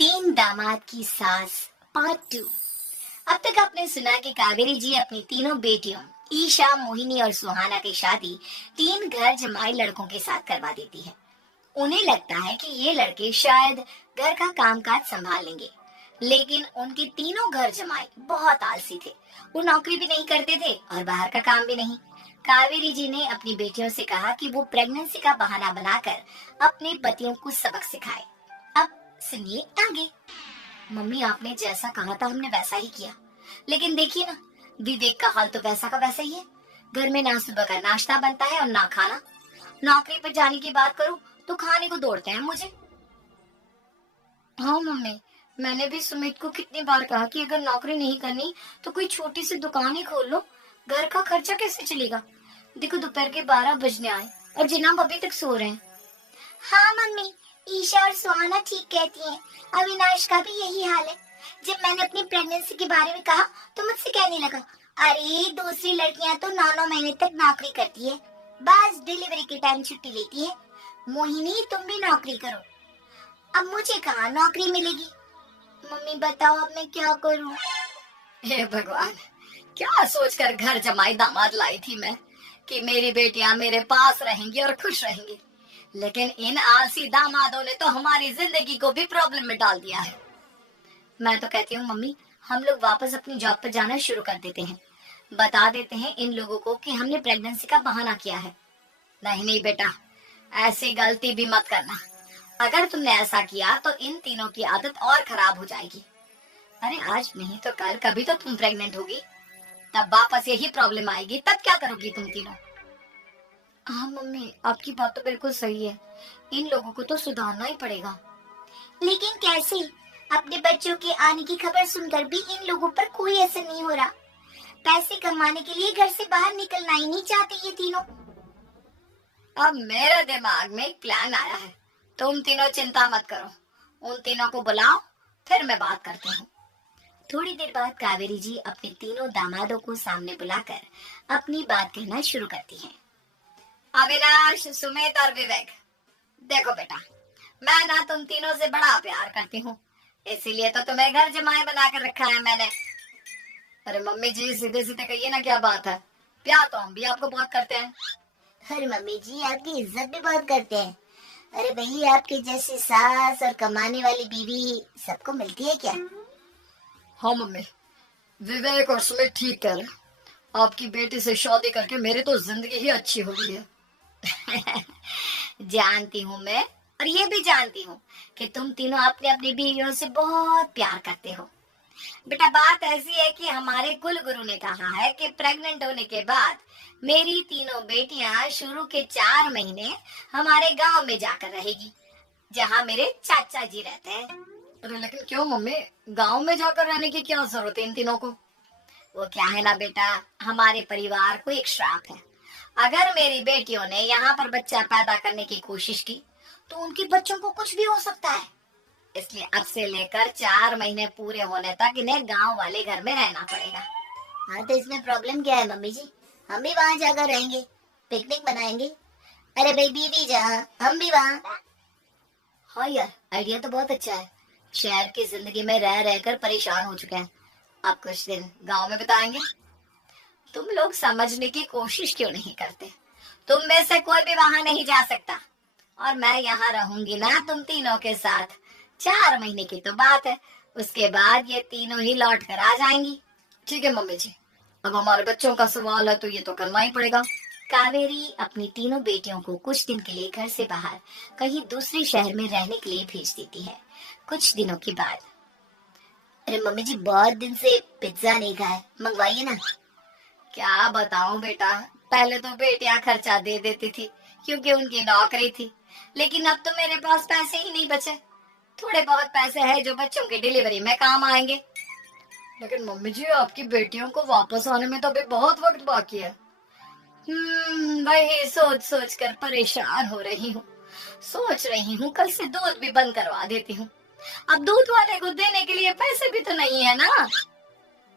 तीन दामाद की सास पार्ट 2। अब तक आपने सुना कि कावेरी जी अपनी तीनों बेटियों ईशा, मोहिनी और सुहाना की शादी तीन घर जमाई लड़कों के साथ करवा देती है। उन्हें लगता है कि ये लड़के शायद घर का कामकाज संभाल लेंगे, लेकिन उनके तीनों घर जमाई बहुत आलसी थे। वो नौकरी भी नहीं करते थे और बाहर का काम भी नहीं। कावेरी जी ने अपनी बेटियों से कहा कि वो प्रेगनेंसी का बहाना बनाकर अपने पतियों को सबक सिखाए। अब सुनिए आगे। मम्मी, आपने जैसा कहा था हमने वैसा ही किया, लेकिन देखिए ना, विवेक का हाल तो वैसा का वैसा ही है। घर में ना सुबह का नाश्ता बनता है और ना खाना। नौकरी पर जाने की बात करूं तो खाने को दौड़ते हैं मुझे। हाँ मम्मी, मैंने भी सुमित को कितनी बार कहा कि अगर नौकरी नहीं करनी तो कोई छोटी सी दुकान ही खोल लो। घर का खर्चा कैसे चलेगा? देखो दोपहर के 12 बजने आए और जिनाब अभी तक सो रहे हैं। हाँ मम्मी, ईशा और सुहाना ठीक कहती हैं। अविनाश का भी यही हाल है। जब मैंने अपनी प्रेगनेंसी के बारे में कहा तो मुझसे कहने लगा, अरे दूसरी लड़कियां तो 9-9 महीने तक नौकरी करती है, बस डिलीवरी के टाइम छुट्टी लेती है। मोहिनी, तुम भी नौकरी करो। अब मुझे कहाँ नौकरी मिलेगी? मम्मी बताओ, अब मैं क्या करूँ? हे भगवान, क्या सोचकर घर जमाई दामाद लाई थी मैं कि मेरी बेटियां मेरे पास रहेंगी और खुश रहेंगी, लेकिन इन आलसी दामादों ने तो हमारी जिंदगी को भी प्रॉब्लम में डाल दिया है। मैं तो कहती हूँ मम्मी, हम लोग वापस अपनी जॉब पर जाना शुरू कर देते हैं। बता देते हैं इन लोगों को कि हमने प्रेगनेंसी का बहाना किया है। नहीं नहीं बेटा, ऐसी गलती भी मत करना। अगर तुमने ऐसा किया तो इन तीनों की आदत और खराब हो जाएगी। अरे आज नहीं तो कल कभी तो तुम प्रेग्नेंट होगी, तब वापस यही प्रॉब्लम आएगी। तब क्या करोगी तुम तीनों? हाँ मम्मी, आपकी बात तो बिल्कुल सही है। इन लोगों को तो सुधारना ही पड़ेगा। लेकिन कैसे? अपने बच्चों के आने की खबर सुनकर भी इन लोगों पर कोई असर नहीं हो रहा। पैसे कमाने के लिए घर से बाहर निकलना ही नहीं चाहते ये तीनों। अब मेरे दिमाग में एक प्लान आया है। तुम तीनों चिंता मत करो, उन तीनों को बुलाओ, फिर मैं बात करती हूँ। थोड़ी देर बाद कावेरी जी अपने तीनों दामादों को सामने बुलाकर अपनी बात कहना शुरू करती हैं। अविनाश, सुमित और विवेक, देखो बेटा, मैं ना तुम तीनों से बड़ा प्यार करती हूँ, इसीलिए तो तुम्हें घर जमाए बना कर रखा है मैंने। अरे मम्मी जी, सीधे सीधे कहिए ना, क्या बात है? प्यार तो हम भी आपको बहुत करते हैं। अरे मम्मी जी, आपकी इज्जत भी बहुत करते हैं। अरे भाई, आपके जैसी सास और कमाने वाली बीवी सबको मिलती है क्या? हाँ मम्मी, विवेक और सुमित ठीक कह रहे हैं। आपकी बेटी से शादी करके मेरी तो जिंदगी ही अच्छी हो गई है। जानती हूँ मैं, और ये भी जानती हूँ कि तुम तीनों अपनी अपनी बीवियों से बहुत प्यार करते हो। बेटा, बात ऐसी है कि हमारे कुल गुरु ने कहा है कि प्रेग्नेंट होने के बाद मेरी तीनों बेटियां शुरू के 4 महीने हमारे गांव में जाकर रहेगी, जहाँ मेरे चाचा जी रहते हैं। अरे लेकिन क्यों मम्मी, गांव में जाकर रहने की क्या जरूरत है इन तीनों को? वो क्या है ना बेटा, हमारे परिवार को एक श्राप है। अगर मेरी बेटियों ने यहाँ पर बच्चा पैदा करने की कोशिश की तो उनके बच्चों को कुछ भी हो सकता है। इसलिए अब से लेकर 4 महीने पूरे होने तक इन्हें गांव वाले घर में रहना पड़ेगा। हाँ तो इसमें प्रॉब्लम क्या है मम्मी जी? हम भी वहाँ जाकर रहेंगे, पिकनिक बनाएंगे। अरे भाई, बीवी जहाँ हम भी वहाँ। हाँ यार, आइडिया तो बहुत अच्छा है। शहर की जिंदगी में रह रहकर परेशान हो चुके हैं, अब कुछ दिन गांव में बिताएंगे। तुम लोग समझने की कोशिश क्यों नहीं करते? तुम में से कोई भी वहां नहीं जा सकता, और मैं यहाँ रहूंगी ना तुम तीनों के साथ। 4 महीने की तो बात है, उसके बाद ये तीनों ही लौट कर आ जाएंगी। ठीक है मम्मी जी, अब हमारे बच्चों का सवाल है तो ये तो करना ही पड़ेगा। कावेरी अपनी तीनों बेटियों को कुछ दिन के लिए घर से बाहर कहीं दूसरे शहर में रहने के लिए भेज देती है। कुछ दिनों के बाद, अरे मम्मी जी, बहुत दिन से पिज्जा नहीं खाया, मंगवाइए ना। क्या बताऊं बेटा, पहले तो बेटियां खर्चा दे देती थी क्योंकि उनकी नौकरी थी, लेकिन अब तो मेरे पास पैसे ही नहीं बचे। थोड़े बहुत पैसे हैं जो बच्चों की डिलीवरी में काम आएंगे। लेकिन मम्मी जी, आपकी बेटियों को वापस आने में तो अभी बहुत वक्त बाकी है। वही सोच सोच कर परेशान हो रही हूँ। सोच रही हूँ कल से दूध भी बंद करवा देती हूँ। अब दूध वाले को देने के लिए पैसे भी तो नहीं है ना।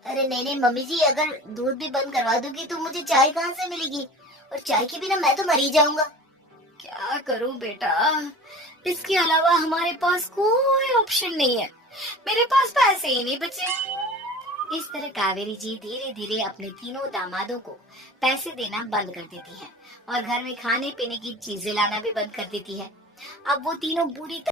अरे नहीं नहीं मम्मी जी, अगर दूध भी बंद करवा दोगी तो मुझे चाय कहाँ से मिलेगी? और चाय के बिना मैं तो मर ही जाऊंगा। क्या करूं बेटा, इसके अलावा हमारे पास कोई ऑप्शन नहीं है। मेरे पास पैसे ही नहीं बचे। इस तरह कावेरी जी धीरे धीरे अपने तीनों दामादों को पैसे देना बंद कर देती है और घर में खाने पीने की चीजें लाना भी बंद कर देती है। अब वो तीनों बुरी